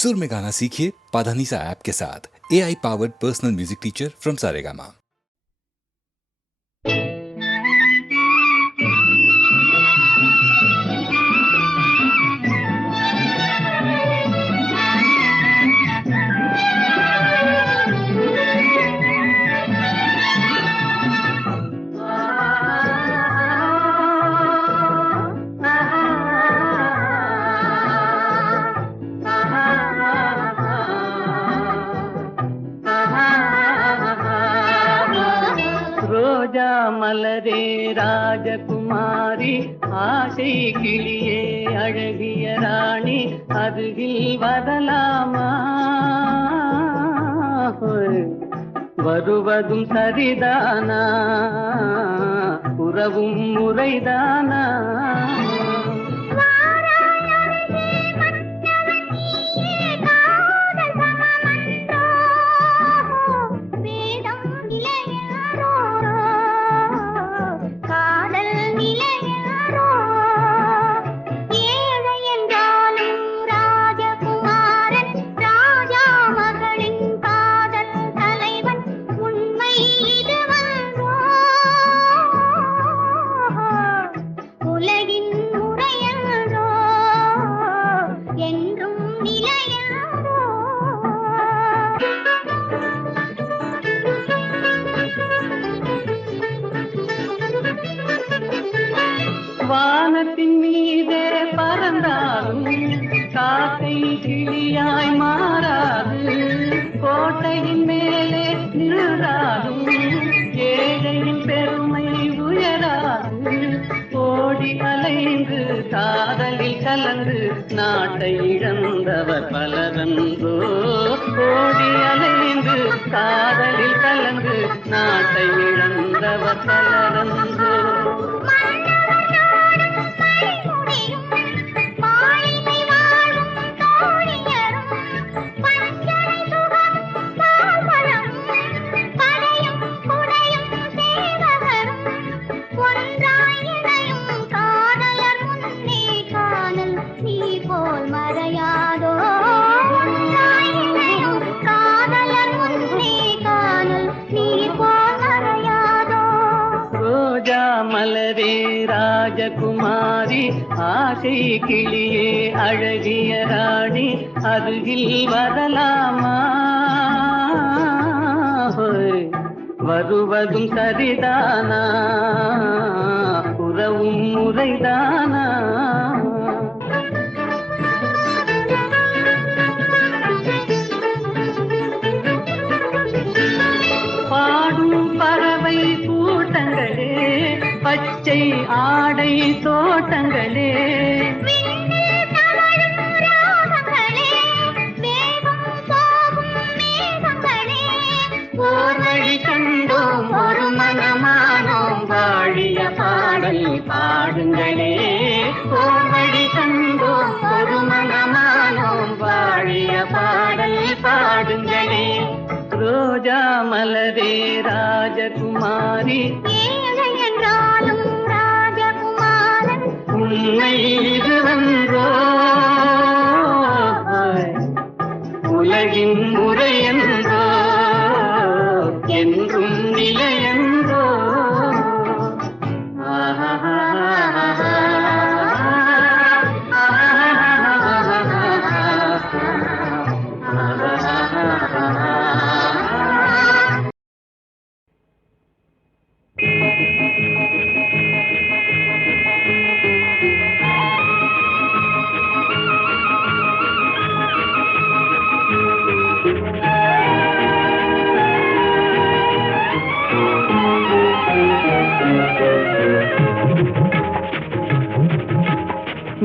सुर में गाना सीखिए पाधानीसा ऐप के साथ। AI powered personal music teacher from Saregama. மலரே ராஜகுமாரி ஆசை கிளியே அழகிய ராணி அருகில் வரலாமா? வருவதும் சரிதானா? உறவும் முறைதானா? வானத்தின் மீதே பறந்தாலும் காக்கை கிளியாய் மாறாது, கோட்டையின் மேலே நின்றாலும் ஏழையின் பெருமை உயராது. ஓடி அலைந்து காதலில் கலந்து நாட்டை இழந்தவர் பலரன்றோ. ஓடி அலைந்து காதலில் கலந்து நாட்டை இழந்தவர் பலரன்றோ. மலரே ராஜகுமாரி ஆசை கிளியே அழகிய ராணி அருகில் வரலாமா? வருவதும் சரிதானா? உறவும் முறைதானா? பாடும் பறவை கூட்டங்களே, பச்சை ஆடை தோட்டங்களே, ஓர் வழி கண்டோம் ஒரு மனமானோம் வாழிய பாடல் பாடுங்களே. ஓர் வழி கண்டோம் ஒரு மனமானோம் வாழிய பாடல் பாடுங்களே. ரோஜா மலரே ராஜகுமாரி என்றாலும் ராஜகுமாரன் உண்மை இதுவென்றோ. உலகின் முறையென்றோ என்றும் நிலையென்றோ.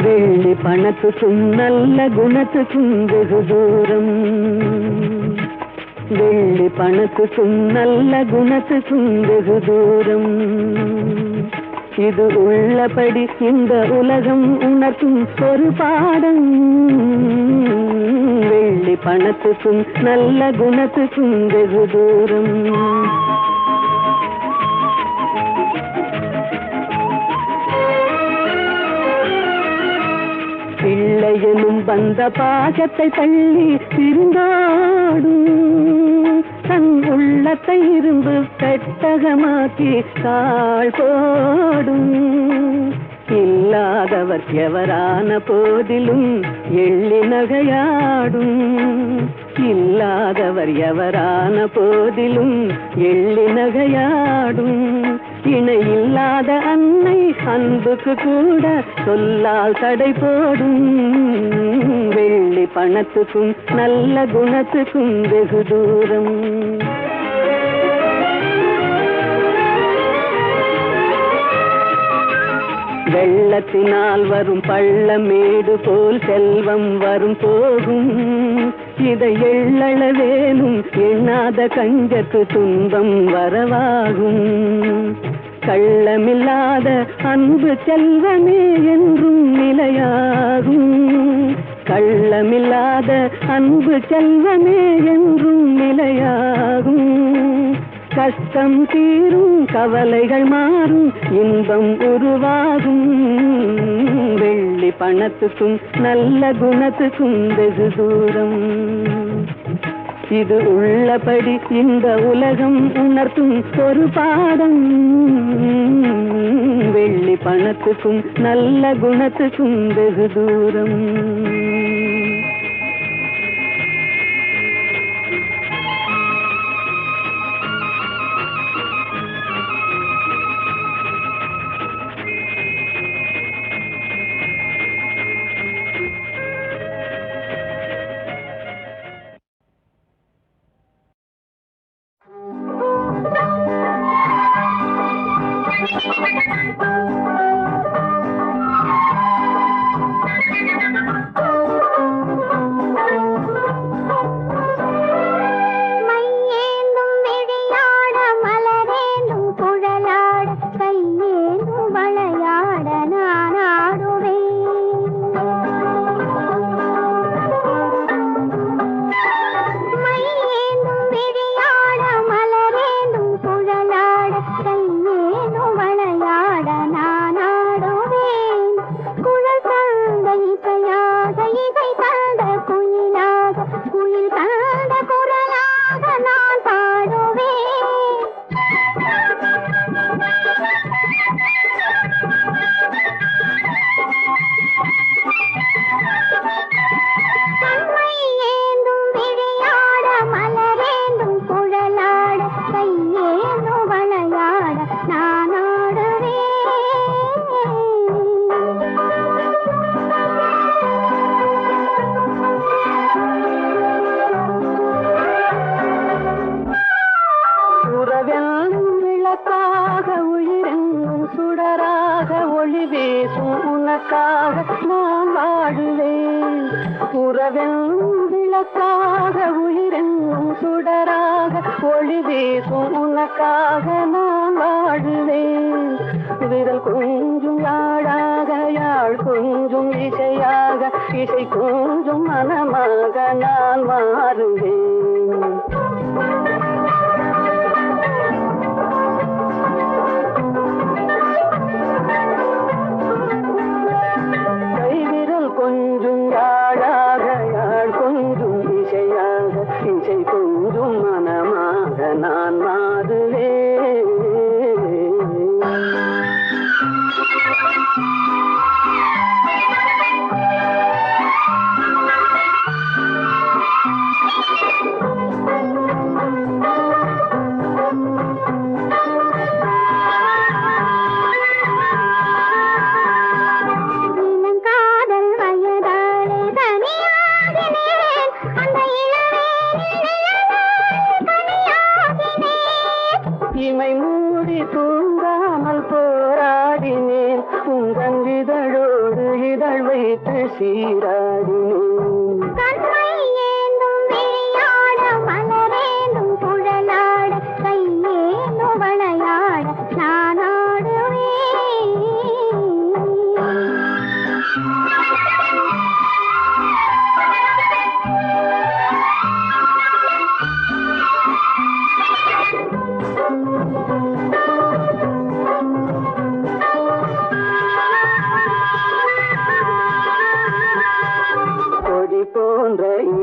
வெள்ளி பணத்துக்கும் நல்ல குணத்துக்கும் வெகு தூரம். வெள்ளி பணத்துக்கும் நல்ல குணத்துக்கும் வெகு தூரம். இது உள்ளபடி இந்த உலகம் உணர்த்தும் ஒரு பாடம். வெள்ளி பணத்துக்கும் நல்ல குணத்துக்கும் வெகு தூரம். பிள்ளையனும் வந்த பாகத்தை தள்ளி பிரிந்தாடும் தன் உள்ளத்தை இரும்பு பெட்டகமாக்கி தாழ் போடும் இல்லாதவர் எவரான போதிலும் எள்ளி நகையாடும் இல்லாதவர் எவரான போதிலும் எள்ளி நகையாடும் இணை இல்லாத அன்னை அன்புக்கு கூட சொல்லால் தடை போடும் வெள்ளி பணத்துக்கும் நல்ல குணத்துக்கும் வெகு தூரம் வெள்ளத்தினால் வரும் பள்ளமேடு போல் செல்வம் வரும் போகும் இதை எள்ளளவேனும் எண்ணாத கஞ்சத்து துன்பம் வரவாகும் கள்ளமில்லாத அன்பு செல்வமே என்றும் நிலையாகும் கள்ளமில்லாத அன்பு செல்வமே என்றும் நிலையாகும் கஷ்டம் தீரும் கவலைகள் மாறும் இன்பம் உருவாகும் வெள்ளி பணத்துக்கும் நல்ல குணத்துக்கும் வெகு தூரம் இது உள்ளபடி இந்த உலகம் உணர்த்தும் ஒரு பாடம் வெள்ளி பணத்துக்கும் நல்ல குணத்துக்கும் வெகு தூரம்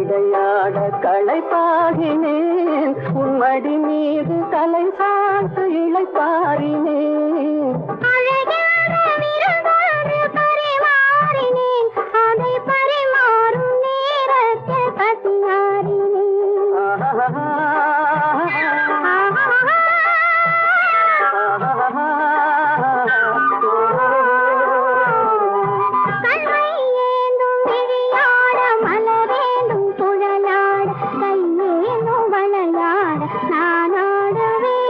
விளையாட களைப்பாகினேன் உம்மடி மீது தலை சாத்து இளைப்பாரினேன் அழகான விருந்தோடு பரிமாறினேன் அதை பரிமாறும் நேரத்தில் பசியாறினேன் கண்ணை ஏந்தும் விழியாட மலரேந்தும் குழலாட கையேந்தும் வளையாட நான் ஆடுவேன்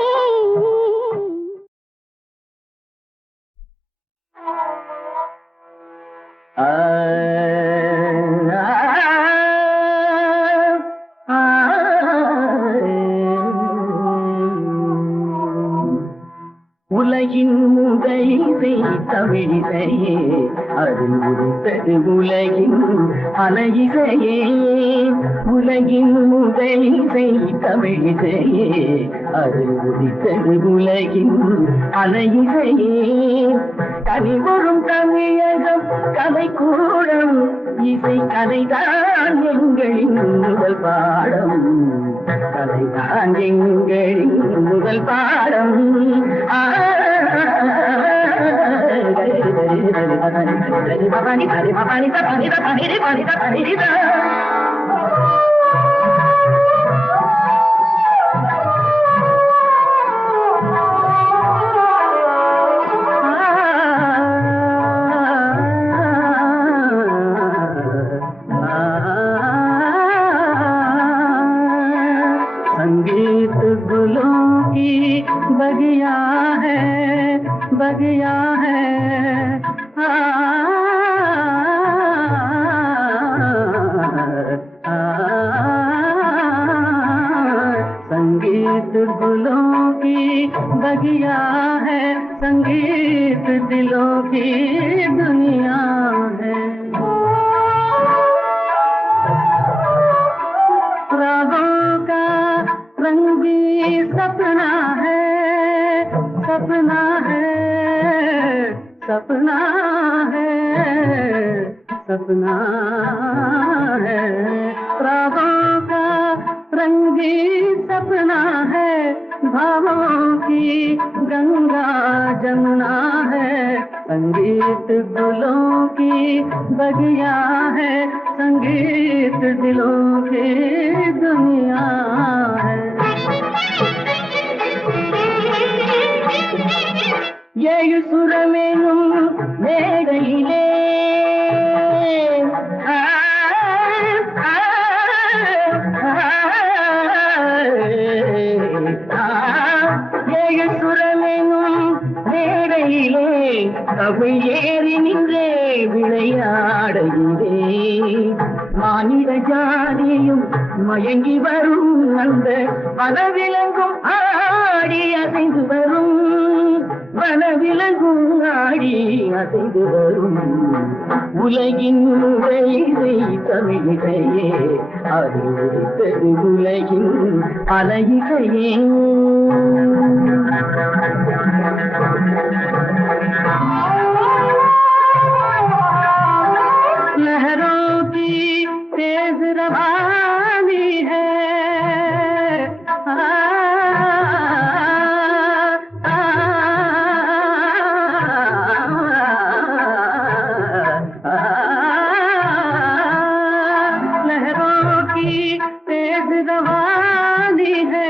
உலகின் முதலிசை தமிழிசையே அதில் உதித்தது உலகின் அலையிசையே உலகின் முதலிசை தமிழிசையே அதில் உதித்தது உலகின் அலையிசையே கனிவரும் தமிழகம் கலைக்கூடம் இசை கலைதான் எங்களின் முதல் பாடம் கலைதான் எங்களின் முதல் பாடம் संगीत गुलों की बगिया है संगीत गुलों की बगिया है संगीत दिलों की दुनिया है रागों का रंग भी सपना है सपना है सपना है सपना है रागों का रंग भी सपना है भावों की गंगा जमुना है संगीत गुलों की बगिया है संगीत दिलों की दुनिया है ஏழு சுரமெனும் மேடையிலே ஏழு சுரமெனும் மேடையிலே கவி ஏறி நின்றே விளையாடையிலே மானிட ஜாதியும் மயங்கி வரும் அந்த பலவிலங்கும் ஆடி அசைந்து வரும் வனவிலங்கும் ஆடி அசைந்து வரும் உலகின் முதலிசை தமிழிசையே அது உதித்தது உலகின் அலையிசையே लहरों की तेज रवानी है लहरों की तेज रवानी है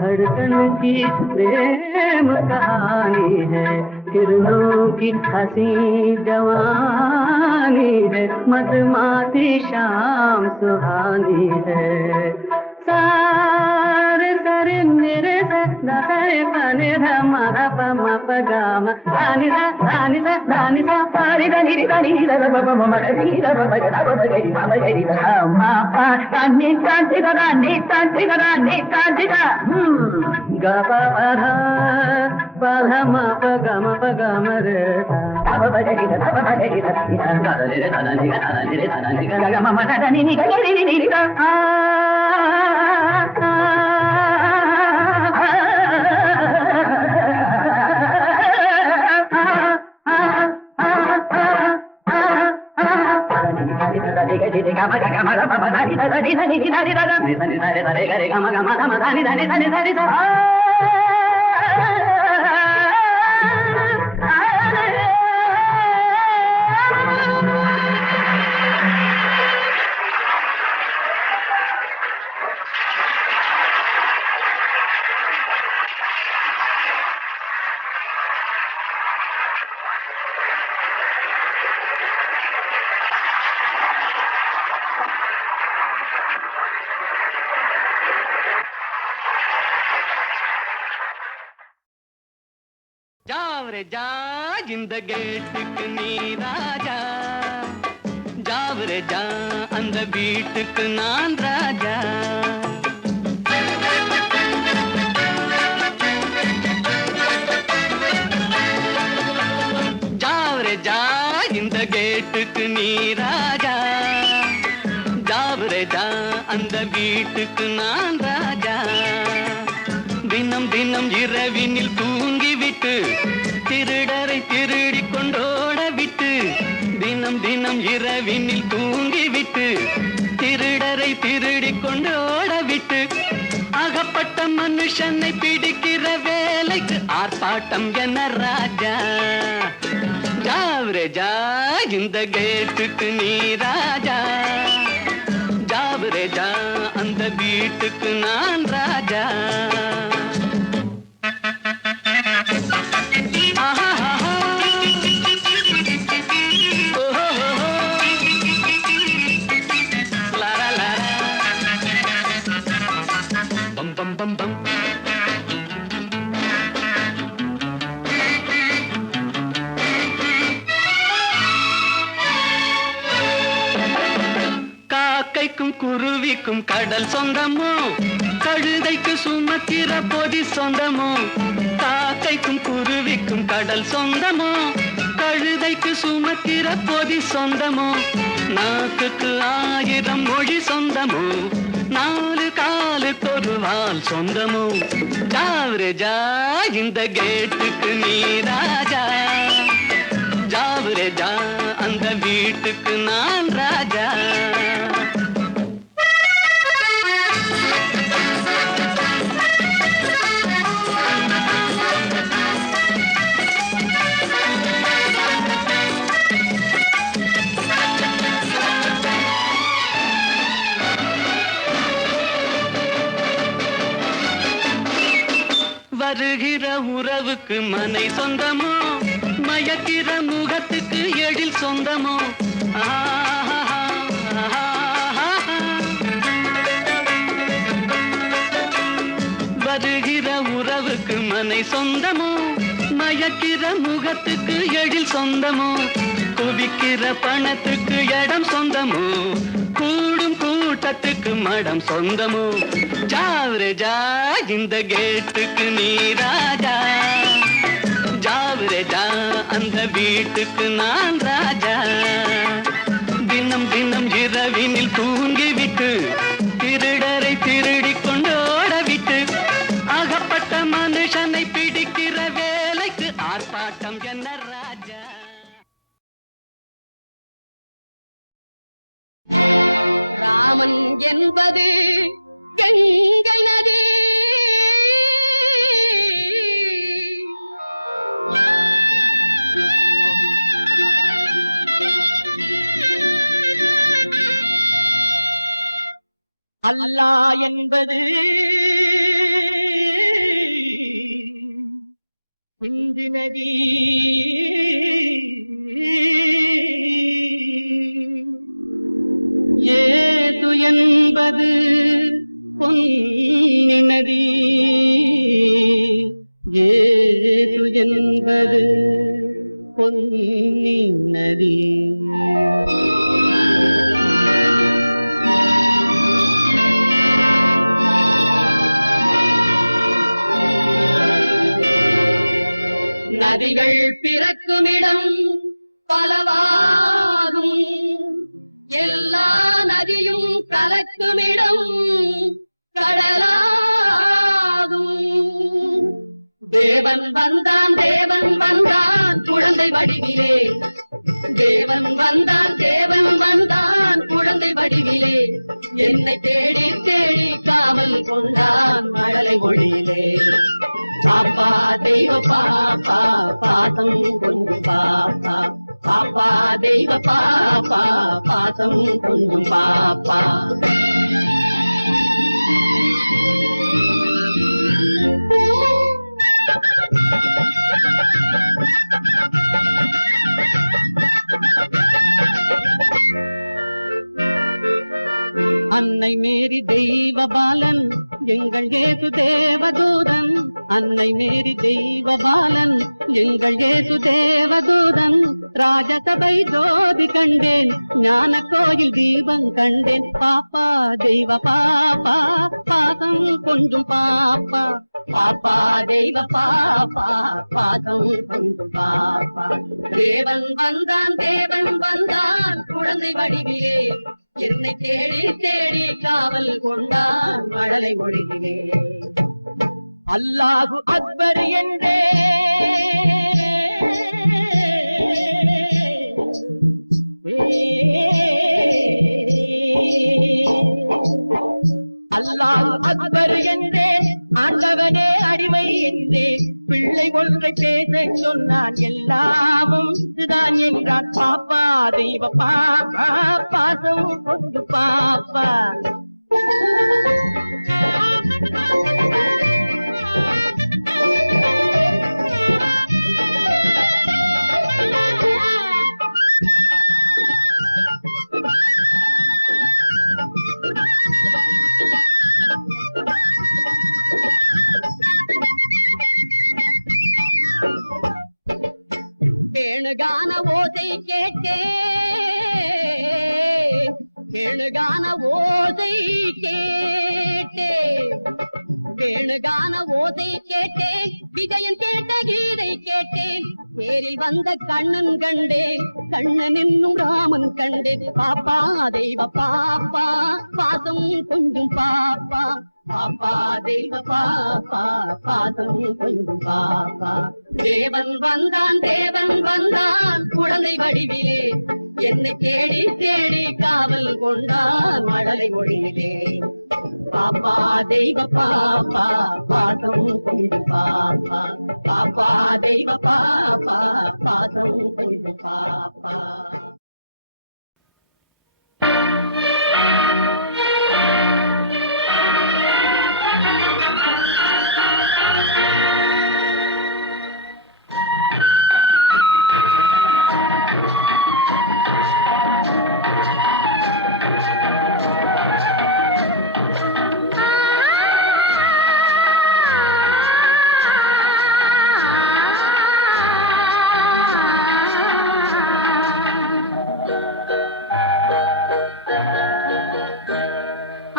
धड़कन की प्रेम कहानी है किरणों की हंसी जवानी है मधुमाती शाम सुहानी है सारे सारे मेरे सारे पाने हमारा पमा पगामा दानी सा सारी दानी दानी दा बाबा ममा दानी दा बाबा दा बाबा गई मामा गई दा मा पा दानी दानी दा गा पा पा मा पगामा रे बाबा गई दा बाबा गई दा दानी गा मामा दानी नी दा जावरे जा இந்த கேட்டுக்கு நீ ராஜா ஜாவரே ஜா அந்த வீட்டுக்கு நான் ராஜா ஜாவரே ஜா இந்த கேட்டுக்கு நீ ராஜா ஜாவரே ஜா அந்த வீட்டுக்கு நான் ராஜா தினம் தினம் இரவினில் தூங்கிவிட்டு திருடரை திருடி கொண்டோட விட்டு தினம் தினம் இரவினில் தூங்கிவிட்டு திருடரை திருடி கொண்டோட விட்டு அகப்பட்ட மனுஷனை பிடிக்கிற வேலைக்கு ஆர்ப்பாட்டம் என்ன ராஜா ஜாவரே ஜா இந்த கேட்டுக்கு நீ ராஜா ஜாவரே ஜா அந்த வீட்டுக்கு நான் ராஜா காக்கைக்கும் குருவிக்கும் கடல் சொந்தமோ கழுதைக்கு சுமத்திர பொதி சொந்தமோ காக்கைக்கும் குருவிக்கும் கடல் சொந்தமோ கழுதைக்கு சுமத்திர பொதி சொந்தமோ நாக்குக்கு 1000 மொழி சொந்தமோ நாலு காலுக்கு ஒரு வால் சொந்தமோ ஜாவரே ஜா இந்த கேட்டுக்கு நீ ராஜா ஜாவரே ஜா அந்த வீட்டுக்கு நான் ராஜா வருகிற உறவுக்கு மனை சொந்தமோ மயக்கிற முகத்துக்கு எழில் சொந்தமோ வருகிற உறவுக்கு மனை சொந்தமோ மயக்கிற முகத்துக்கு எழில் சொந்தமோ குவிக்கிற பணத்துக்கு இடம் சொந்தமோ கூடும் கூட்டத்துக்கு மடம் சொந்தமோ ஜாவரே ஜா இந்த கேட்டுக்கு நீ ராஜா ஜாவரே ஜா அந்த வீட்டுக்கு நான் ராஜா தினம் தினம் இரவினில் தூங்கிவிட்டு திருடரை திருடி கொண்டோட விட்டு அகப்பட்ட மனுஷனை பிடிக்கிற வேலைக்கு ஆர்ப்பாட்டம் என்ன ராஜா ராமன் என்பது கங்கை நதி அல்லாஹ் என்பது சிந்து நதி ஏது என்பது பொன்னி நதி ஏது என்பது பொன்னி நதி நதிகள் பிறக்குமிடம் பலவாகும் எல்லா நதியும் கலக்குமிடம் கடலாகும் தேவன் வந்தான் தேவன் வந்தான் குழந்தை வடிவிலே, தேவன் வந்தான் குழந்தை வடிவிலே, என்னை தேடி தேடி காவல் கொண்டான் மழலை மொழியிலே. பாப்பா தெய்வ பாப்பா பாசம் கொஞ்சம் பாப்பா, பாப்பா தெய்வ பாப்பா பாசம் கொஞ்சம் பாப்பா. அன்னை மேரி தெய்வ பாலன் எங்கள் இயேசு தேவதூதன், அன்னை மேரி தெய்வ பாலன் எங்கள் இயேசு தேவதூதன். ராஜசபை ஜோதி கண்டேன், ஞான கோயில் தீபம் கண்டேன். பாப்பா தெய்வ பாப்பா பாசம் கொஞ்சம் பாப்பா, பாப்பா தெய்வ பாப்பா பாசம் கொஞ்சம் பாப்பா. தேவன் வந்தான் குழந்தை வடிவிலே, என்னை தேடி தேடி காவல் கொண்டான் மழலை மொழியிலே. அல்லாஹு அக்பர் என்றே அல்லாஹ் அக்பர் என்றே, ஆண்டவனே அடிமை என்றே, பிள்ளை ஒன்றை பேச சொன்னான் எல்லாமும் இதுதான் என்றான். பாப்பா தெய்வ பாப்பா பாசம் கொண்டு பாப்பா. வேணுகான ஓசை கேட்டேன், வேணுகான ஓசை கேட்டேன், வேணுகான ஓசை கேட்டேன், விஜயன் கேட்ட கீதை கேட்டேன். தேரில் வந்த கண்ணன் கண்டேன், கண்ணன் என்னும் ராமன் கண்டேன். பாப்பா தெய்வ பாப்பா பாசம் கொஞ்சம் பாப்பா, பாப்பா தெய்வ பாப்பா பாசம் கொஞ்சம் பாப்பா. தேவன் வந்தான் குழந்தை வடிவிலே, என்னை தேடி தேடி காவல் கொண்டான் மழலை மொழியிலே. பாப்பா தெய்வ பாப்பா பாசம் கொஞ்சம் பாப்பா, பாப்பா தெய்வ பாப்பா பாசம் கொஞ்சம் பாப்பா.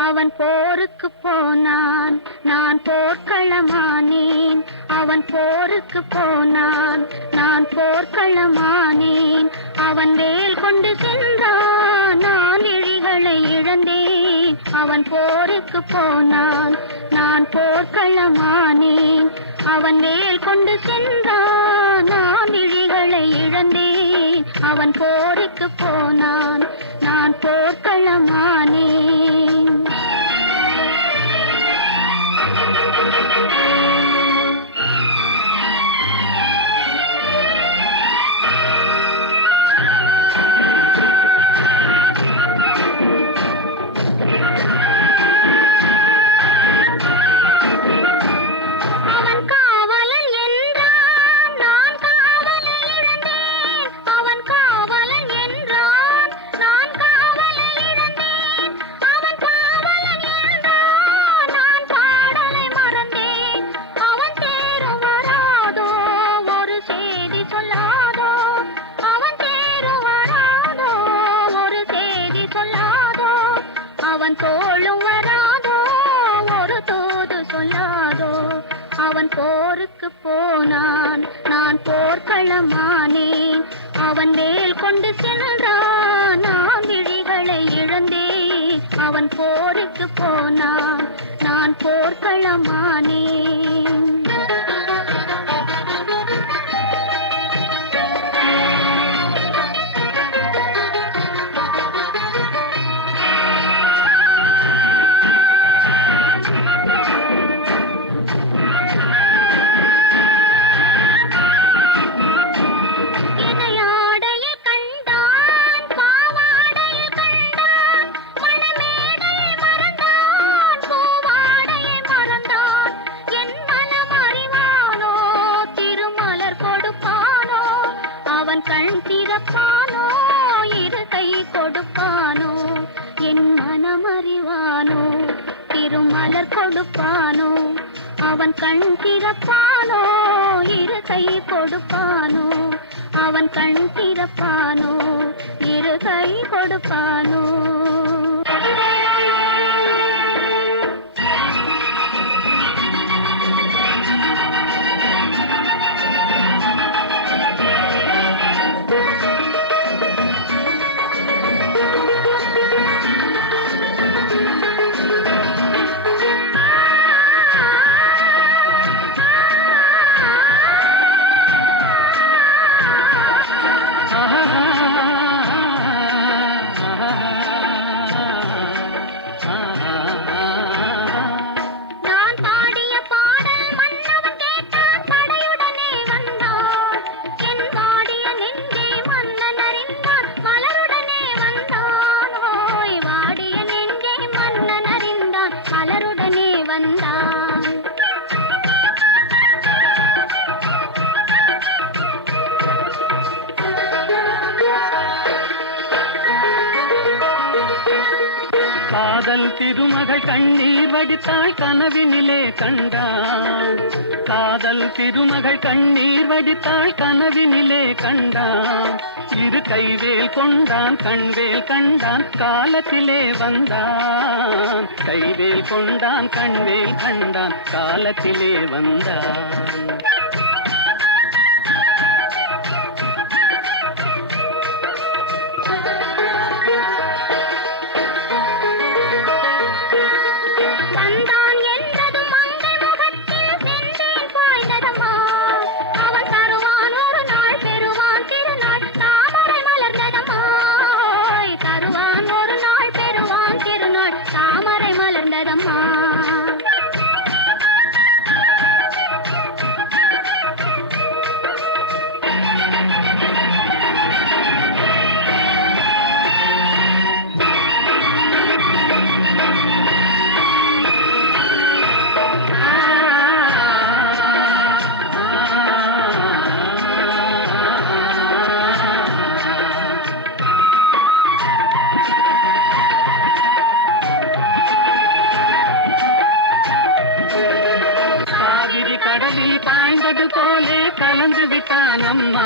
அவன் போருக்கு போனான், நான் போர்க்களமானேன். அவன் போருக்கு போனான், நான் போர்க்களமானேன். அவன் வேல் கொண்டு சென்றான், நான் விழிகளை இழந்தேன். அவன் போருக்கு போனான், நான் போர்க்களமானேன். அவன் வேல் கொண்டு சென்றான், நான் விழிகளை இழந்தேன். அவன் போருக்கு போனான், நான் போர்க்களமானேன். போருக்கு போனான், நான் போர்க்களமானேன். அவன் வேல் கொண்டு சென்றான், நான் விழிகளை இழந்தேன். அவன் போருக்கு போனான், நான் போர்க்களமானேன். கொடுப்பானோ அவன் கண் திறப்பானோ இரு கை கொடுப்பானோ அவன் கண் திறப்பானோ இரு கை கொடுப்பானோ காதல் திருமகள் கண்ணீர் வடித்தாள் கனவினிலே கண்டான் காதல் திருமகள் கண்ணீர் வடித்தாள் கனவினிலே கண்டான் இரு கைவேல் கொண்டான் கண்வேல் கண்டான் காலத்திலே வந்தான் கைவேல் கொண்டான் கண்வேல் கண்டான் காலத்திலே வந்தான் கடலில் பாய்ந்தது போலே கலந்து விட்டான் அம்மா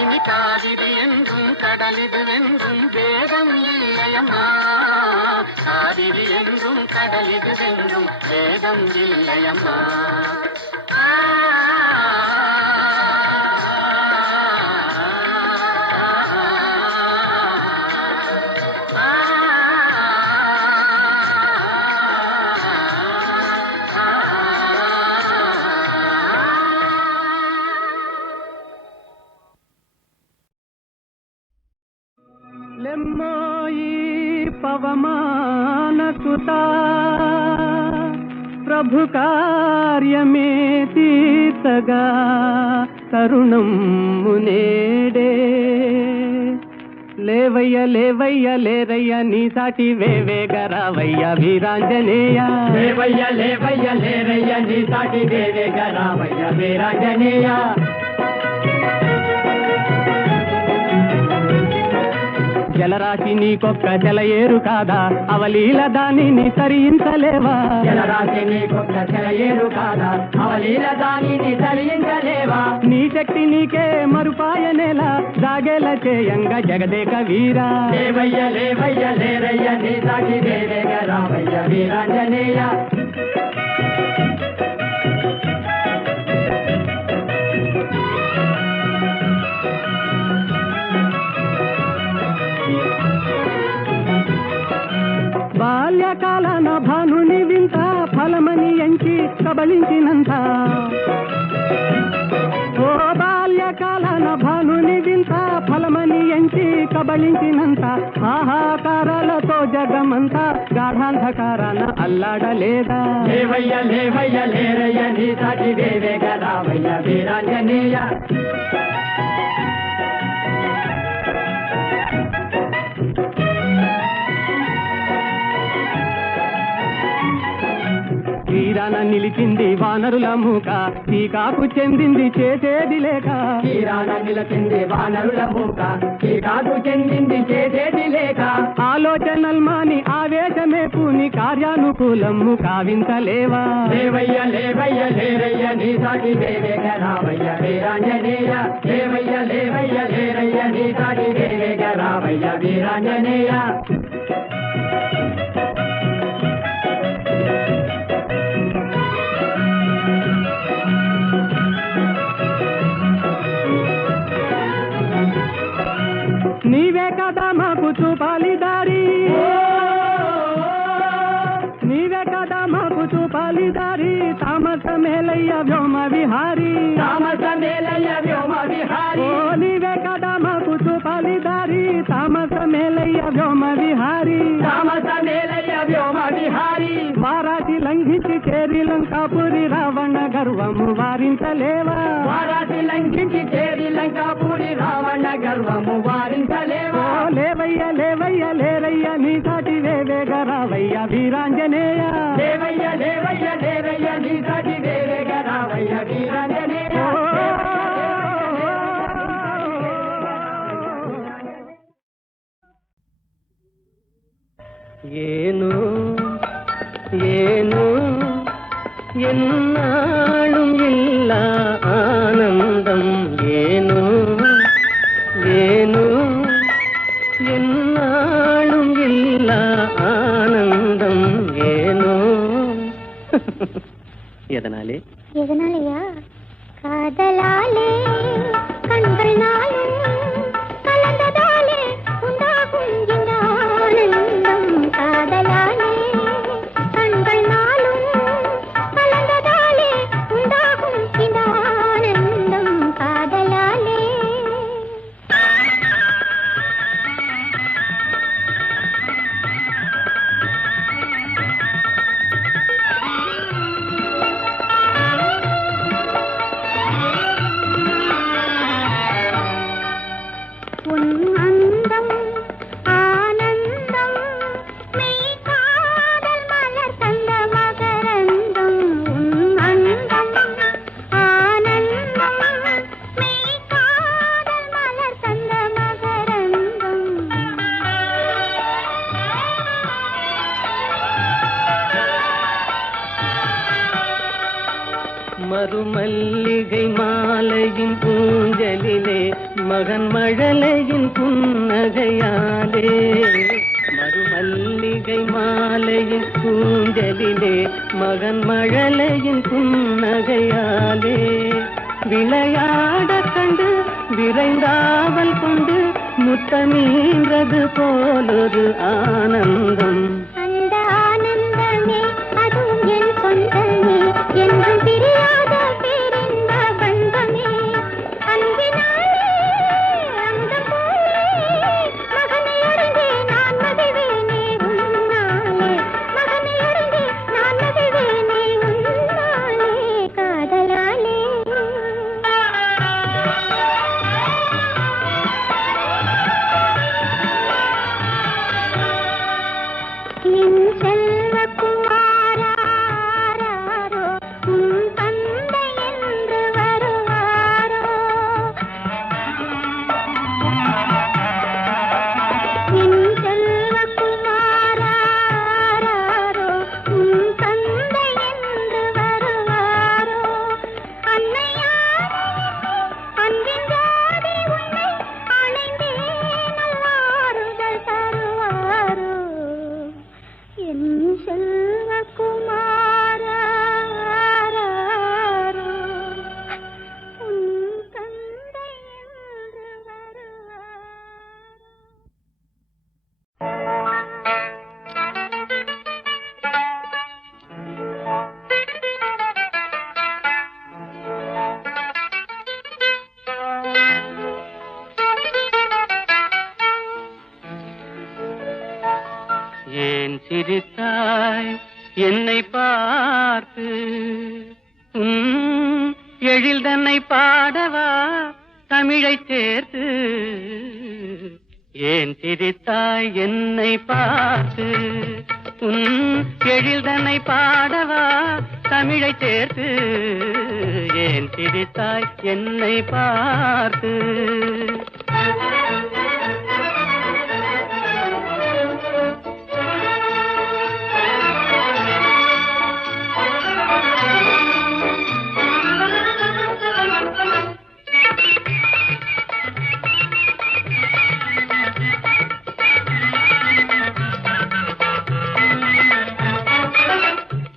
இனி காவிரி என்றும் கடலிது வென்றும் வேதம் இல்லையம்மா காவிரி என்றும் கடலிது வென்றும் வேதம் இல்லையம்மா లెమ్మోయి పవమానసుతా ప్రభు కార్యమే తీర్చగా తరుణం మునేడే లేవయ్య లేవయ్య లేరయ్య నీ సాటి వేవేగ రావయ్య వీరాంజనేయ లేవయ్య లేవయ్య లేరయ్య నీ సాటి వేవేగ రావయ్య వీరాంజనేయ జలరాశి నీకొక్క జలయేరు కాదా అవలీల దానిని తరించలేవా జలరాశి నీకొక్క జలయేరు కాదా అవలీల దానిని తరించలేవా నీ శక్తి నీకే మరుపాయనేలా జాగేల చేయంగా జగదేక వీరా లేవయ్య లేవయ్య లేరయ్య నీ సాటి వేవేగ రావయ్య వీరాంజనేయ బాల్యకాలన భానుని వింత ఫలమని ఎంచి కబళించినంత ఓ బాల్యకాలన భానుని వింత ఫలమని ఎంచి కబళించినంత ఆహాకారాలతో జగమంతా గాఢాంధకారాన అల్లాడలేదా లేవయ్య లేవయ్య లేరయ్య నీ సాటి వేవేగ రావయ్య వీరాంజనేయ తీరాన నిలిచింది వానరుల మూక, టీకాకు చెందింది చేసేది లేక. తీరాన నిలిచింది వానరుల మూక, టీకాకు చెందింది చేసేది లేక. ఆలోచనల్మాని ఆవేశమే పూని కార్యానుకూలము కావించలేవా. లేవయ్య లేవయ్య లేరయ్య నీ సాటి వేవేగ రావయ్య వీరాంజనేయ. లేవయ్య లేవయ్య లేరయ్య నీ సాటి వేవేగ రావయ్య వీరాంజనేయ. నీవే కదా మాకు చూపాలి దారి, నీవే కదా మాకు చూపాలి దారి. తామస మేలయ్య వ్యోమ విహారీ, తామస మేలయ్య వ్యోమ విహారీ. ఓ నీవే కదా మాకు చూపాలి దారి, తామస మేలయ్య వ్యోమ విహారీ, తామస మేలయ్య వ్యోమ విహారీ. వారాసి లంఘించి చేరి లంకాపురి రావణ గర్వము వారించలేవా. వారాసి లంఘించి చేరి లంకాపురి రావణ గర్వము వారించలేవా. లేవయ్య లేవయ్య లేరయ్య నీ సాటి వేవేగ రావయ్య వీరాంజనేయ. లేవయ్య లేవయ్య లేరయ్య నీ సాటి వేవేగ రావయ్య వీరాంజనేయ. ஏனோ ஏனோ என்னாலும் இல்லா ஆனந்தம். ஏனோ ஏனோ என்னாலும் இல்லா ஆனந்தம். ஏனோ எதனாலே எதனாலயா? காதலாலே கண்கள் நாளும் கலந்ததாலே உண்டாகும் இந்த ஆனந்தம். காதலாலே கண்கள் நாளும் கலந்ததாலே உண்டாகும் இந்த ஆனந்தம். காதலாலே மறுமல்லிகை மாலையின் பூஞ்சலிலே மகன் மழலையின் புன்னகையாலே. மறுமல்லிகை மாலையின் பூஞ்சலிலே மகன் மழலையின் புன்னகையாலே. விளையாட கண்டு விரைந்தாவல் கொண்டு முத்தமீன்றது போலொரு ஆனந்தம். அந்த ஆனந்தமே அதுவும் என் சொந்தமே, என்றும் பிரியாத பேரின்ப பந்தமே. அன்பினாலே அமுதம் போலே மகனை அடைந்தே நான் மகிழ்வேனே உன்னாலே. மகனை அடைந்தே நான் மகிழ்வேனே உன்னாலே. காதலாலே என் செல்வக்குமாரா உன் தந்தை என்று வருவாரோ. என் செல்வக்குமாரா உன் தந்தை என்று வருவாரோ. அன்னையாரோ அன்பின் ஜாதி உன்னை அணைந்தே நல்வாறுதல் தருவாரோ. என் செல்வக்குமாரா உன் தந்தை என்று வருவாரோ. ஏன் சிரித்தாய் என்னை பார்த்து? எழில் தன்னை பாடவா தமிழை சேர்த்து? ஏன் சிரித்தாய் என்னை பார்த்து? எழில் தன்னை பாடவா தமிழை சேர்த்து ஏன் சிரித்தாய் என்னை பார்த்து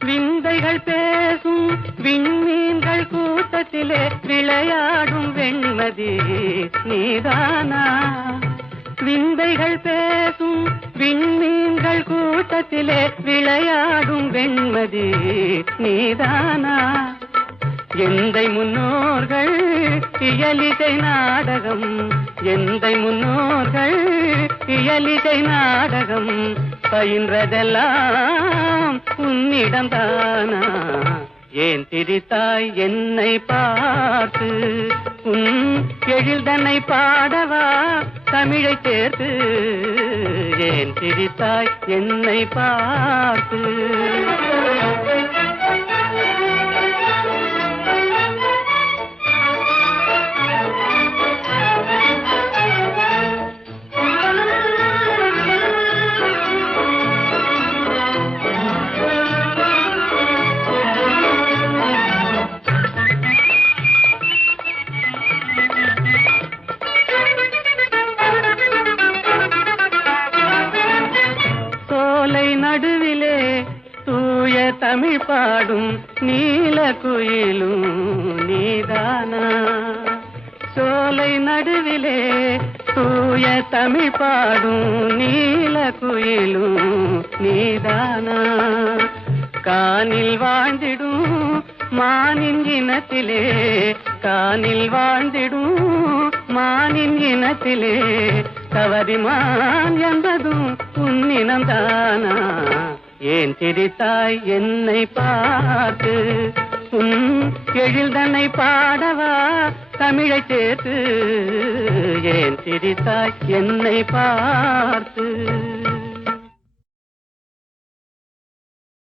விந்தைகள் பேசும் விண்மீன்கள் கூட்டத்திலே விளையாடும் வெண்மதி நீதானா விந்தைகள் பேசும் விண்மீன்கள் கூட்டத்திலே விளையாடும் வெண்மதி நீதானா எந்தை முன்னோர்கள் இயலிசை நாடகம் எந்தை முன்னோர்கள் இயலிசை நாடகம் பயின்றதெல்லாம் உன்னிடம்தானா ஏன் திரித்தாய் என்னை பார்த்து உன் எழில்தன்னை பாடவா தமிழை சேர்த்து ஏன் திரித்தாய் என்னை பார்த்து நடுவிலே தூய தமிழ் பாடும் நீல குயிலும் நீதானா சோலை நடுவிலே தூய தமிழ் பாடும் நீல குயிலும் நீதானா கானில் வாழ்ந்திடும் மானின் இனத்திலே கானில் வாழ்ந்திடும் மானின் இனத்திலே தவறிமான் என்பதும் உன்னினம்தானா ஏன் சிரித்தாய் என்னை பார்த்து உன் எழில்தன்னை பாடவா தமிழை சேர்த்து ஏன் சிரித்தாய் என்னை பார்த்து